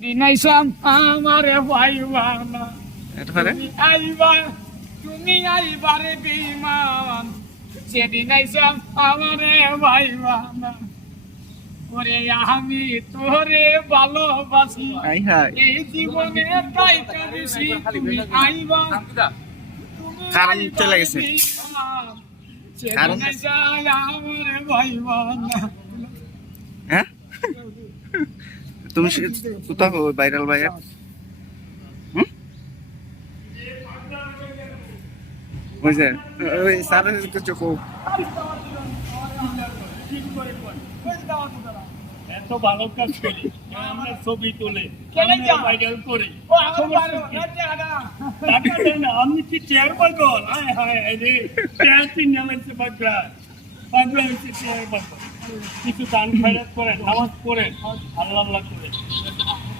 দিনাইসাম আমারে ভাইবানা এরপরে তুমি আইবারে বেঈমান সেদিনাইসাম আমারে ভাইবানা ওরে আমি তোরে ভালোবাসি আই হাই এই জীবনে তাইতে বেশি তুমি আইবা কারণ চলে গেছে কারণ আমারে ভাইবানা হ্যাঁ তুমি কোথাও ভাইরাল ভাইয়া বুঝছে ওই সারা কিছু কো এত ভালো কাজ করি আমরা ছবি তুলে ভাইরাল করি টাকা দেয় না আপনি কি চেয়ার পাগল হায় হায় রে চেয়ার কিনে লাগছে পাগলা পাগলা হচ্ছে চেয়ার পাগল কিছু দান খয়রাত করেন নামাজ পড়েন আল্লাহ আল্লাহ করে